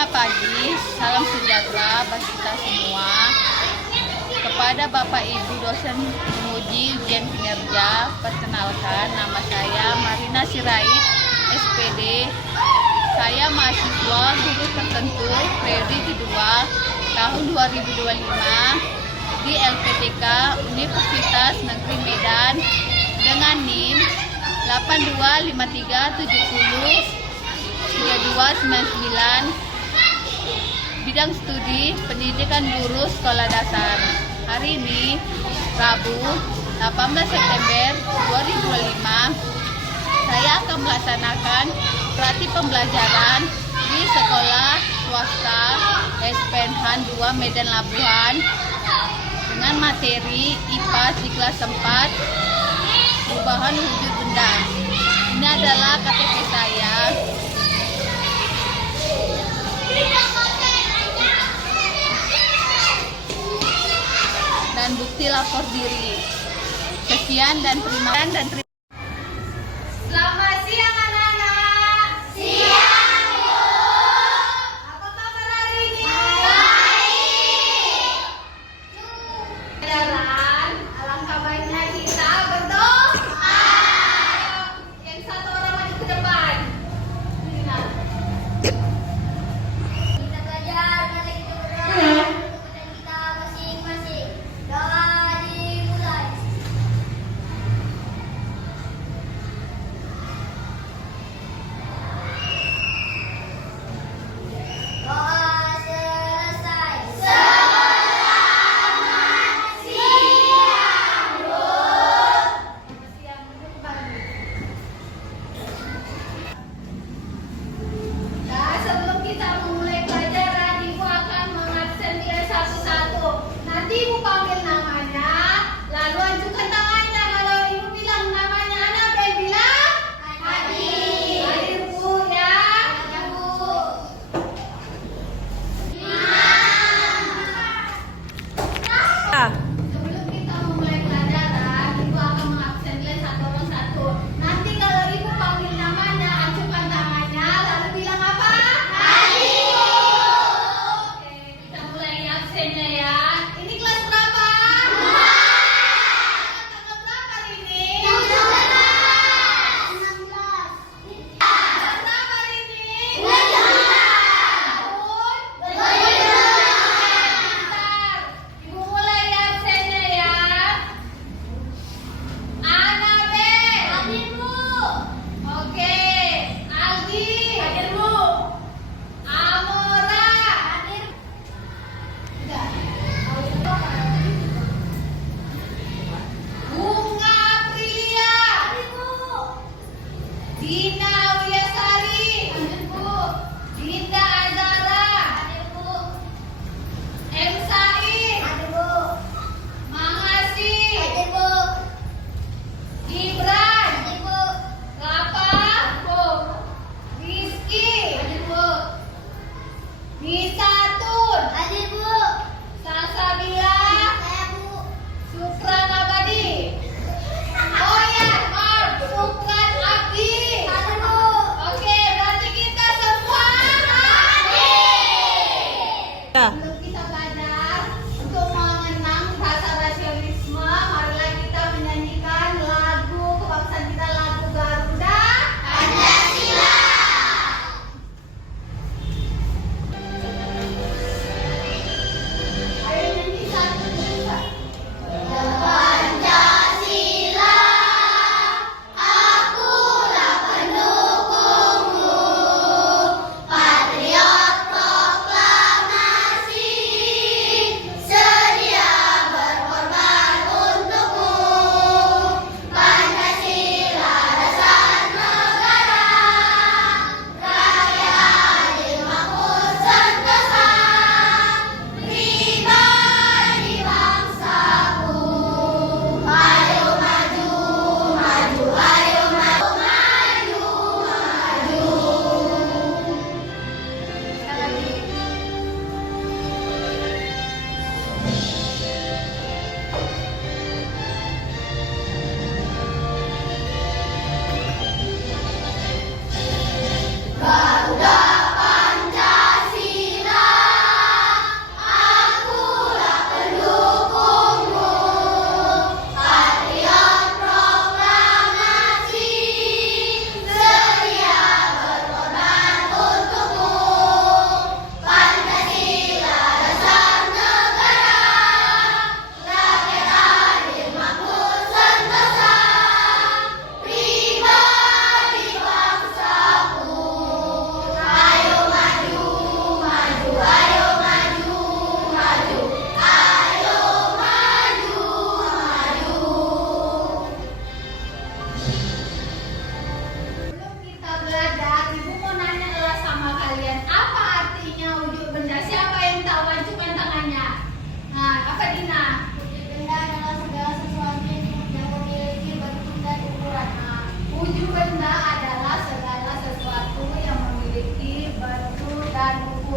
Selamat pagi, salam sejahtera bagi kita semua. Kepada Bapak Ibu dosen penguji ujian kinerja, perkenalkan nama saya Marina Sirait, SPD. Saya mahasiswa guru tertentu periode kedua tahun 2025 di LPTK Universitas Negeri Medan dengan NIM 8253703299, bidang studi pendidikan guru sekolah dasar. Hari ini Rabu 18 September 2025, saya akan melaksanakan praktik pembelajaran di sekolah swasta SPNH 2 Medan Labuhan dengan materi IPA di kelas 4, perubahan wujud benda. Ini adalah KTP saya. Dan bukti lapor diri. Sekian dan terima kasih. Selamat siang anak-anak. Siang, Bu. Apa kabar hari ini? Baik. Jalan, alangkah baiknya kita berdoa. Yang satu orang maju ke depan. Kita belajar, mari kita berdoa. Kepada kita masing-masing. Doa dimulai.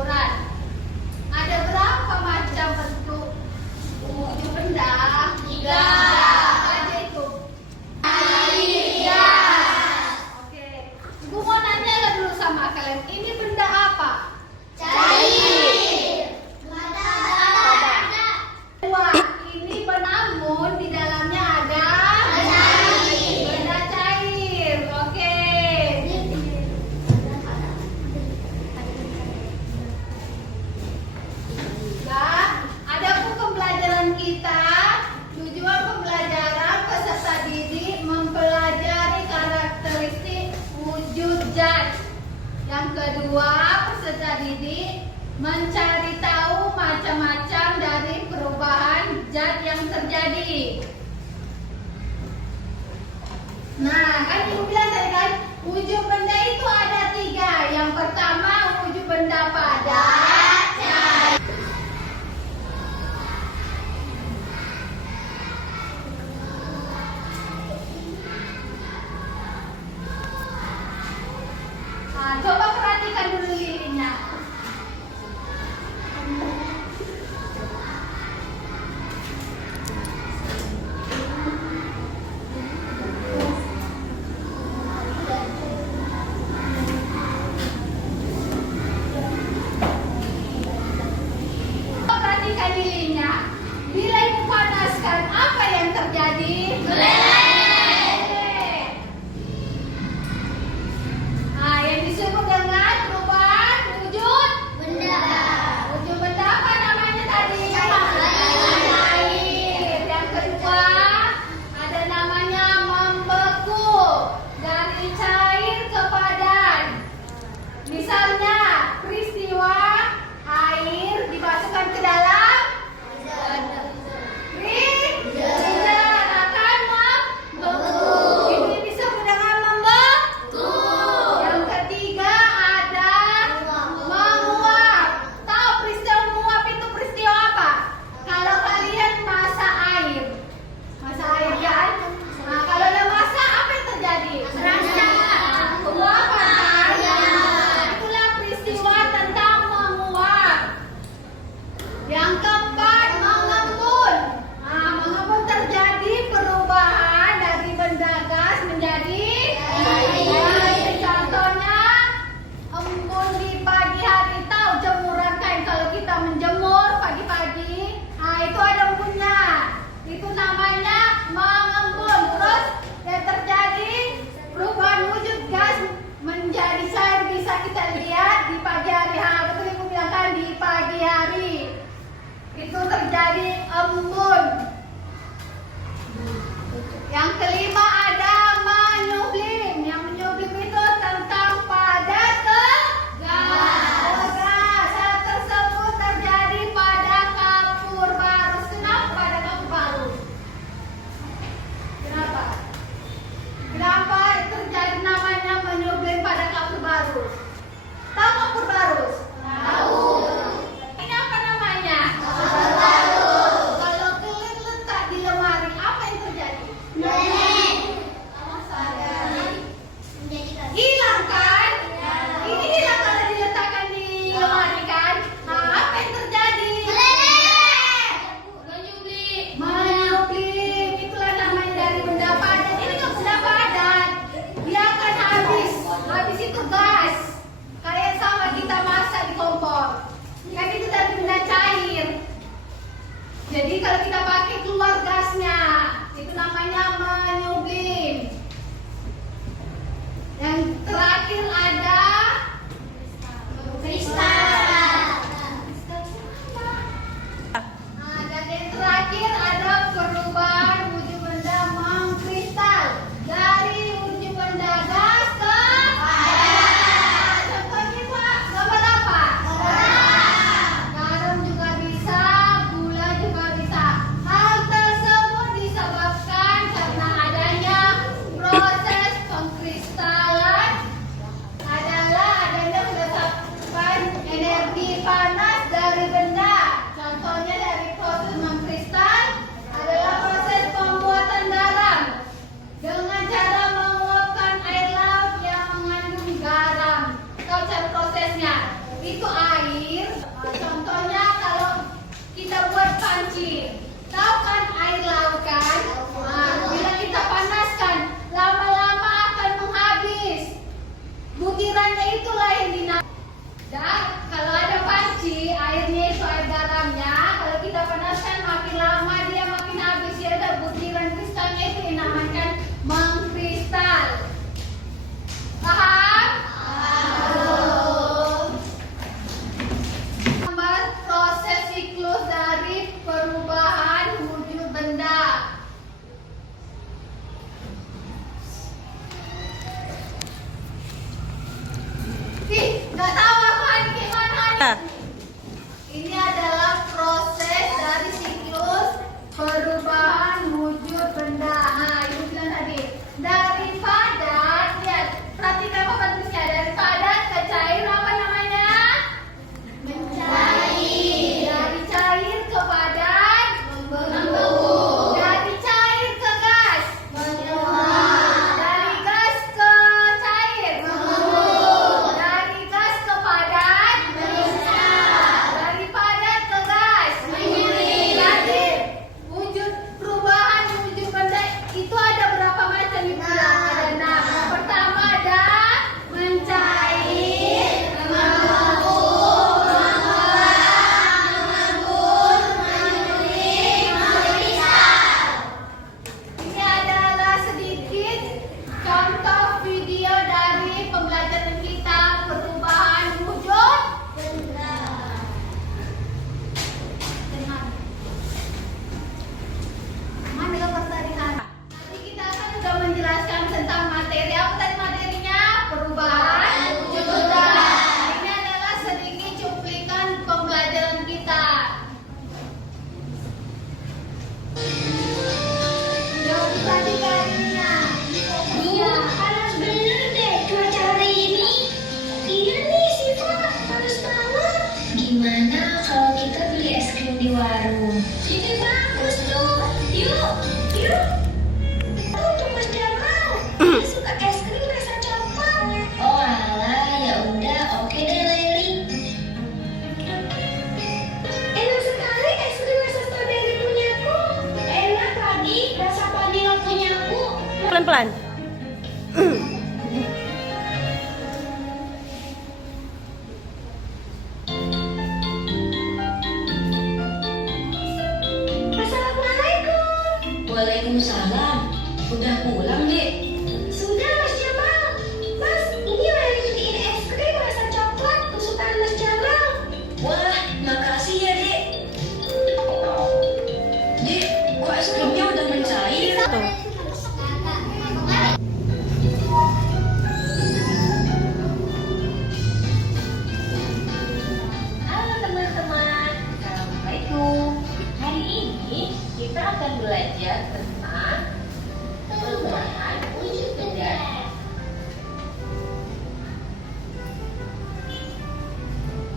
ukuran. Ada berapa macam bentuk wujud benda? 3. Aja itu. 3. Oke. Ibu mau nanya dulu sama kalian. Ini benda apa? Cair. Wah, ini penamun di dalamnya ada benda cair. Oke. Nah, adapun pembelajaran kita, tujuan pembelajaran peserta didik mempelajari karakteristik wujud zat. Yang kedua, peserta didik mencari tahu macam-macam dari perubahan zat yang terjadi. Nah, kan ibu bilang tadi kan, wujud benda itu ada 3. Yang pertama, wujud benda padat, cair. Nah, coba perhatikan dulu lilinnya. Perhatikan lilinnya. Bila ibu panaskan, apa yang terjadi? Meleleh. Nah, yang disebut dengan perubahan wujud benda. Wujud benda apa namanya tadi? Cair. Yang kedua, ada namanya membeku. Dari cair ke padat. Misalnya, peristiwa air dimasukkan ke dalam freezer akan membeku. Ini disebut dengan membeku. Yang ketiga ada menguap. Tahu peristiwa menguap itu peristiwa apa? Kalau kalian masak air kan? Nah, kalau ada masak apa yang terjadi? Penguapan kan? Itulah peristiwa tentang menguap. Yang keempat, mengembun. Nah, mengembun terjadi perubahan dari benda gas menjadi cair. Contohnya, embun di pagi hari. Tahu jemuran kain kalau kita menjemur pagi-pagi, nah itu ada embunnya. Itu namanya mengembun. Terus yang terjadi perubahan wujud gas menjadi cair bisa kita lihat di pagi hari. Betul ibu bilang kan, di pagi hari itu terjadi embun. Yang kelima ada menyublim. Yang menyublim itu tentang padat ke gas. Hal tersebut terjadi pada kapur barus. Kenapa pada kapur barus? Kenapa terjadi namanya menyublim pada kapur barus? Tahu kapur barus? Tahu. Ini apa namanya? Kapur barus. Kalau kalian letak di lemari, apa yang terjadi? Ini adalah proses dari siklus perubahan wujud benda. Nah, ibu bilang tadi dari padat, lihat, perhatikan apa tulisnya, dari padat ke cair apa namanya? Mencair. Dari cair ke padat, mengembung. Dari cair ke gas, menyuap. Dari gas ke cair, mengembung. Dari gas ke padat, menyusap. Dari padat ke gas, menyusap. Jadi wujud perubahan wujud benda itu ada berapa macam ibu bilang? Ada 6. Yang pertama ada mencair, mengembung, mengembun, menyulip, mengkristal. Ini adalah sedikit contoh video dari pembelajaran kita perubahan wujud benda. Mana gambar tadi Hana? Nanti kita akan juga menjelaskan tentang materi. Apa tadi materinya? Perubahan wujud benda. Ini adalah sedikit cuplikan pembelajaran kita. Jauh tadi kayaknya. Panas bener deh cuaca hari ini. Iya nih Siva, panas banget. Gimana kalau kita beli es krim di warung? Ini bagus tuh. Yuk, yuk. Untuk Mas Jamal, dia suka es krim rasa coklat. Oh alah, ya udah, oke deh Leli. Enak sekali es krim rasa stroberi punyaku. Enak lagi rasa vanila punyaku. Pelan-pelan. Assalamualaikum. Waalaikumsalam. Udah pulang, Dek? Sudah, Mas Jamal. Mas, ini Leli beliin es krim rasa coklat kesukaan Mas Jamal. Wah, makasih ya, Dek. Dek, kok es krimnya udah mencair? Tuh. Halo teman-teman, Assalamualaikum. Hari ini kita akan belajar tentang perubahan wujud benda.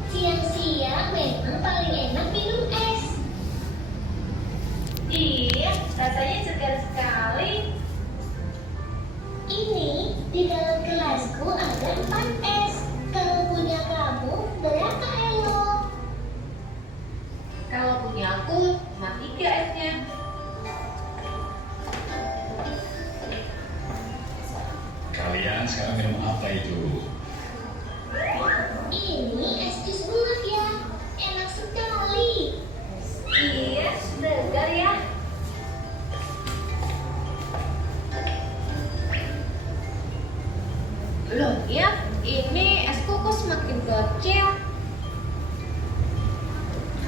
Siang-siang memang paling enak minum es. Iya, rasanya segar sekali. Ini di dalam gelasku ada 4 es. Kalau punya kamu berapa Elo? Kalau punya aku cuma 3 esnya. Kalian sekarang minum apa itu? Ini es jus buah ya, enak sekali. Iya, segar ya. Loh ya, ini es koko semakin kecil.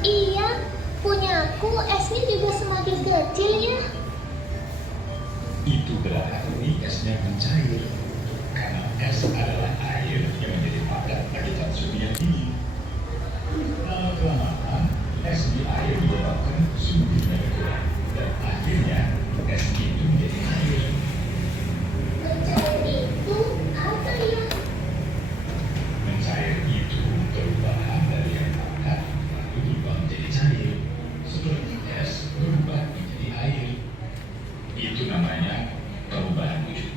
Iya, punyaku esnya juga semakin kecil ya. Itu berarti esnya mencair. Karena es adalah air yang menjadi padat bagi zat suhu yang tinggi. Lama-kelamaan, es di air menyebabkan suhunya berkurang. Dan akhirnya, es itu menjadi air. Mencair itu apa ya? Mencair itu perubahan dari yang padat lalu berubah menjadi cair. Seperti es berubah menjadi air. Itu namanya perubahan wujud.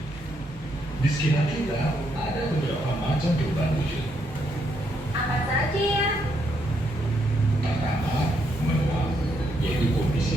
Di sekitar kita ada beberapa macam perubahan wujud. Apa saja ya? Pertama, menuap, yaitu kondisi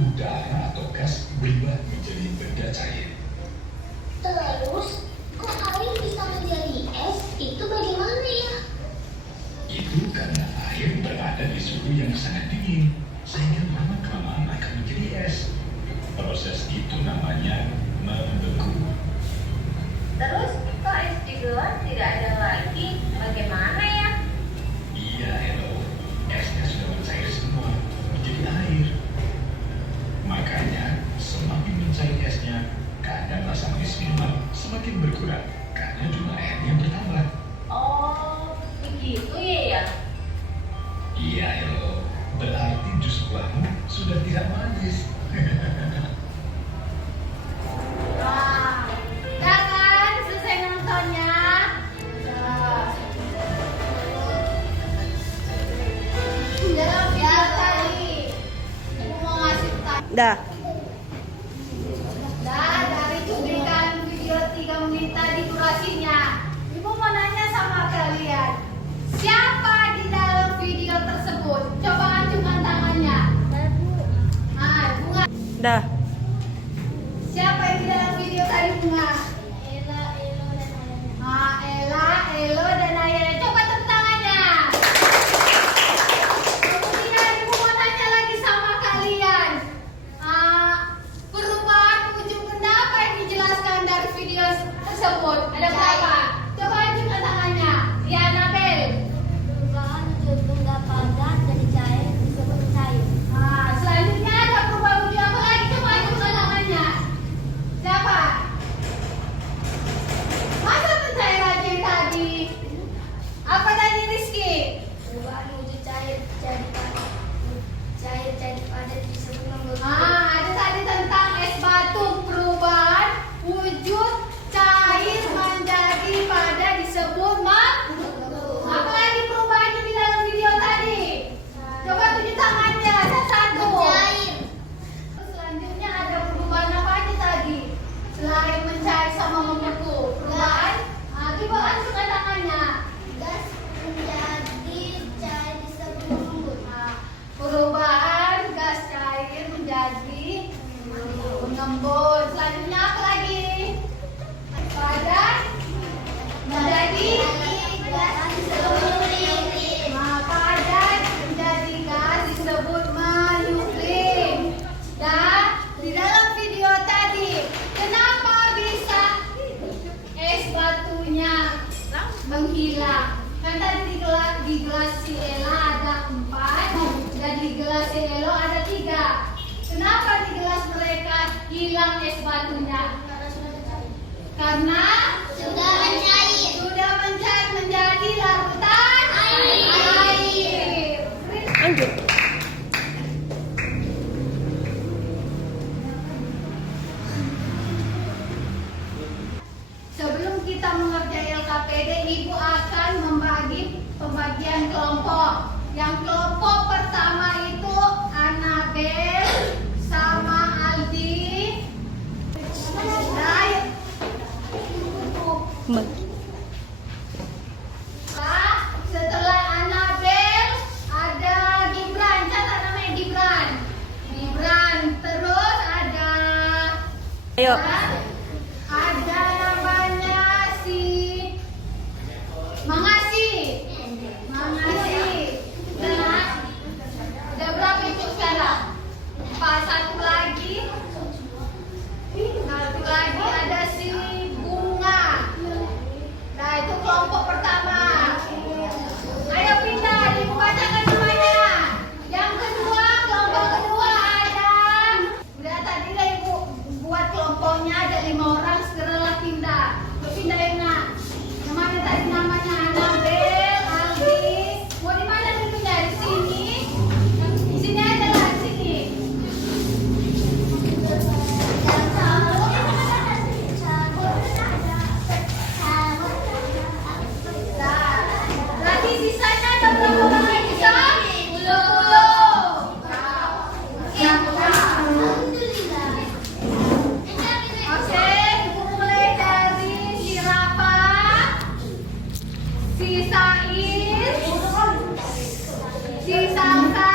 udara atau gas berubah menjadi benda cair. Terus, kok air bisa menjadi es? Itu bagaimana ya? Itu karena air berada di suhu yang sangat dingin, sehingga lama-kelamaan akan menjadi es. Proses itu namanya membeku. Terus kok es di gelas tidak ada lagi? Bagaimana ya? Iya, Hello. Esnya sudah mencair semua, menjadi air. Makanya, semakin mencair esnya, kadar rasa manis minuman semakin berkurang, karena jumlah airnya bertambah. Oh, begitu ya? Iya, Hello. Berarti jus buahmu sudah tidak manis. Wah, udah kan? Selesai nontonnya? Dalam video tadi, Ibu mau ngasih tahu. Dah. Dari cuplikan video 3 menit tadi durasinya, Ibu mau nanya sama kalian, siapa di dalam video tersebut? Coba acungkan tangannya. Nah, Bunga. Dah. Siapa yang di dalam video tadi, Bunga? Ella, Elo, dan Ayah. Coba tepuk tangannya. Kemudian Ibu mau nanya lagi sama kalian. Perubahan wujud benda apa yang dijelaskan dari video tersebut? Ada berapa? Coba acungkan tangannya. Ya, Nabel. Perubahan wujud benda padat dari cair disebut cair. Selanjutnya ada perubahan wujud apa lagi? Coba acungkan tangannya. Siapa? Masa pencairan aja tadi? Apa tadi, Rizky? Perubahan wujud cair jadi padat. Cair jadi padat disebut membeku. Ada tadi tentang es batu, perubahan wujud cair menjadi padat disebut membeku. Apa lagi perubahannya di dalam video tadi? Coba tunjuk tangannya, satu. Selanjutnya ada perubahan apa aja tadi? Selain mencair sama membeku, perubahan. Coba acungkan tangannya. Gas menjadi cair disebut mengembun. Perubahan gas cair menjadi mengembun. Selanjutnya apa lagi? Padat menjadi gas disebut liquid. padat menjadi gas disebut meliquid. Dan di dalam video tadi, kenapa bisa es batunya menghilang? Kan tadi di gelas si Ella ada 4 dan di gelas si Elo ada 3. Kenapa di gelas mereka hilang es batunya? Karena Sudah mencair. sudah mencair menjadi larutan air. Lanjut. Sebelum kita mengerjakan LKPD, Ibu akan membagi pembagian kelompok. Yang kelompok pertama itu Anabel sama Aldi. Setelah Anabel ada Gibran, catat namanya Gibran. Gibran, terus ada Ayo. ada namanya si Mangasi. Udah berapa itu sekarang? 4, satu lagi. Satu lagi ada si Bunga. Nah, itu kelompok pertama. Ayo pindah, dibacakan namanya. Yang kedua, kelompok kedua ada. Udah tadi lah Ibu buat kelompoknya ada 5 orang, segeralah pindah. Pindah yang mana? Yang mana tadi namanya? Anabel, Aldi. Mau di mana dulunya? Di sini. Di sini aja lah, di sini. Berarti sisanya ada berapa orang lagi, Sam? 10. Oke, Ibu mulai dari si Rafa, si Saiz, si Salsa,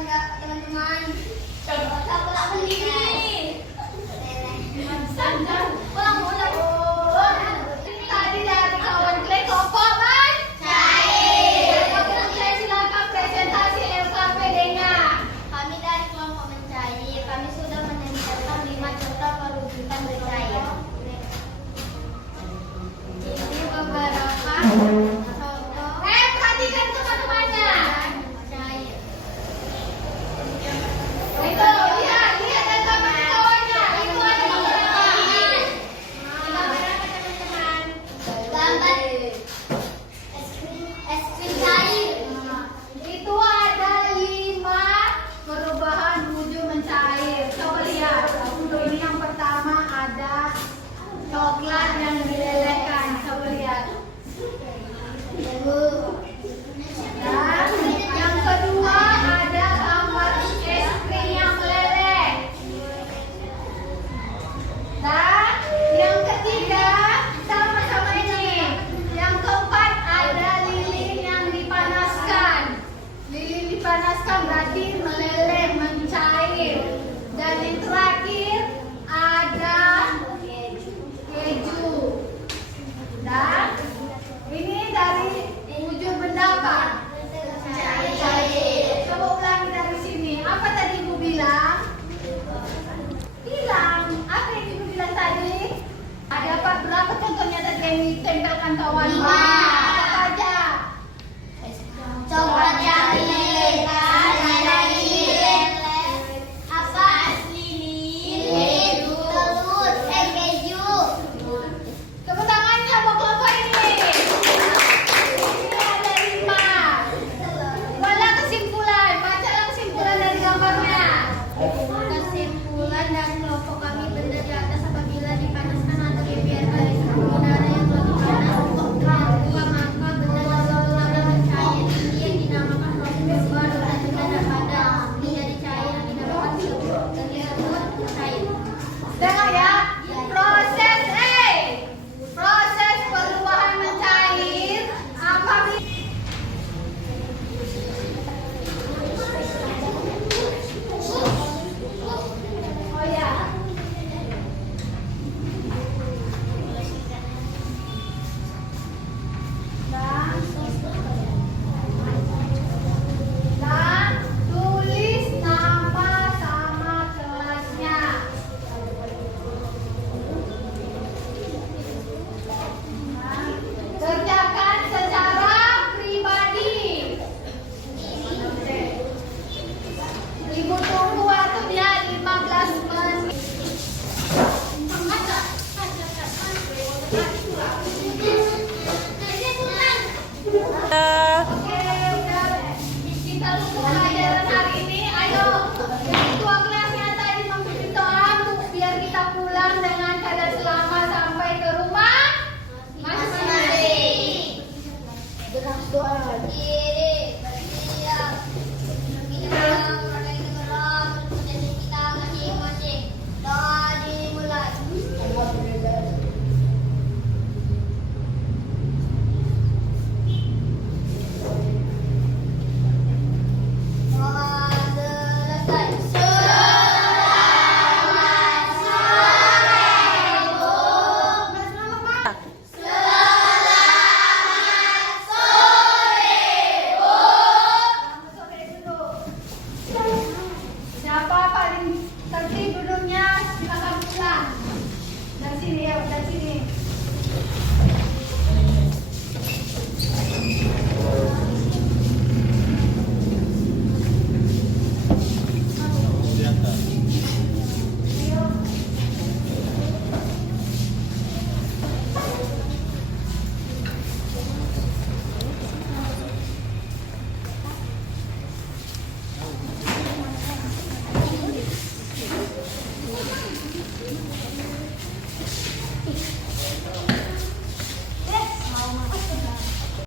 enggak teman-teman? Coba sendiri. Sandan, ulang-ulang. Tadi dari kawan Clay Koko, Man? Cair. Kawan Clay silakan presentasi LKPD-nya. Kami dari kelompok mencair, kami sudah menyediakan 5 contoh perwujudan bercair. Ini beberapa contoh Perhatikan teman-temannya. cair. Itu, lihat LKPD-nya. Itu ada beberapa. Gambar apa teman-teman? Gambar es krim cair. Itu ada 5 perubahan wujud mencair. Coba lihat. Ini yang pertama ada coklat yang dilelehkan. Coba lihat. Dan yang kedua ada gambar es krim yang meleleh. Dan yang ketiga sama-sama ini. Yang keempat ada lilin yang dipanaskan. Lilin dipanaskan berarti meleleh, mencair. Dan yang terakhir ada keju. Dan ini dari wujud benda apa? Cair. Coba ulangi dari sini. Apa tadi Ibu bilang? Bilang. Apa yang Ibu bilang tadi? Ada apa? Berapa contohnya tadi yang ditempelkan kawan? 5.